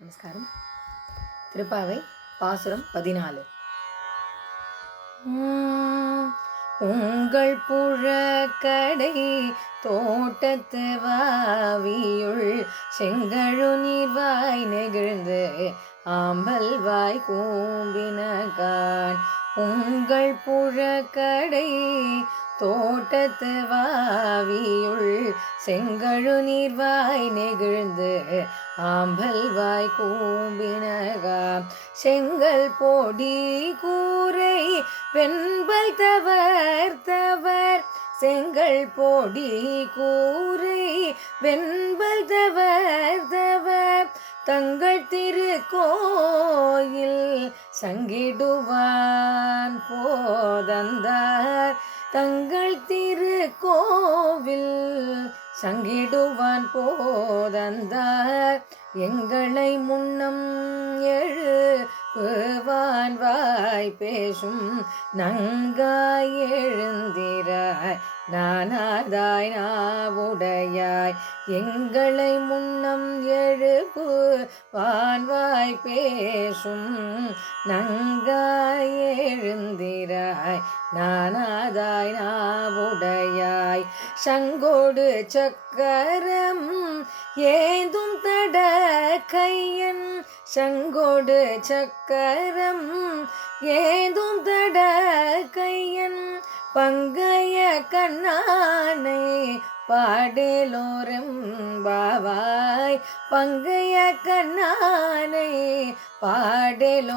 நமஸ்காரம். திருப்பாவை பாசுரம் 14. உங்கள் புழக்கடை தோட்டத்து வாவியுள் செங்கழு நீர்வாய் நெகிழ்ந்து ஆம்பல் வாய் கூம்பினகான். உங்கள் புழக்கடை தோட்டத்து வாவியுள் செங்கழு நீர்வாய் நெகிழ்ந்து ஆம்பல் வாய் கூம்பினகாம். செங்கல் பொடி கூரை வெண்பல் தவர் செங்கல் பொடி கூரை வெண்பல் தவர் தங்கள் திருக்கோயில் சங்கிடுவான் போதந்தார். தங்கள் திருக்கோவில் சங்கிடுவான் போதந்தார். எங்களை முன்னம் எழுப்புவான் வாய் பேசும் நங்காய் எழுந்திராய் நானாதாய் நாவுடையாய். எங்களை முன்னம் எழுப்புவான் வாய் பேசும் நங்காய் எழுந்திராய் நானாதாய் நாவுடையாய். சங்கோடு சக்கரம் ஏந்தும் தட கையன் சங்கோடு சக்கரம் ஏந்தும் தட கையன் பங்கைய கண்ணானை பாடலோரெம்பாவாய். பங்கைய கண்ணானை பாடலோரெம்பாவாய்.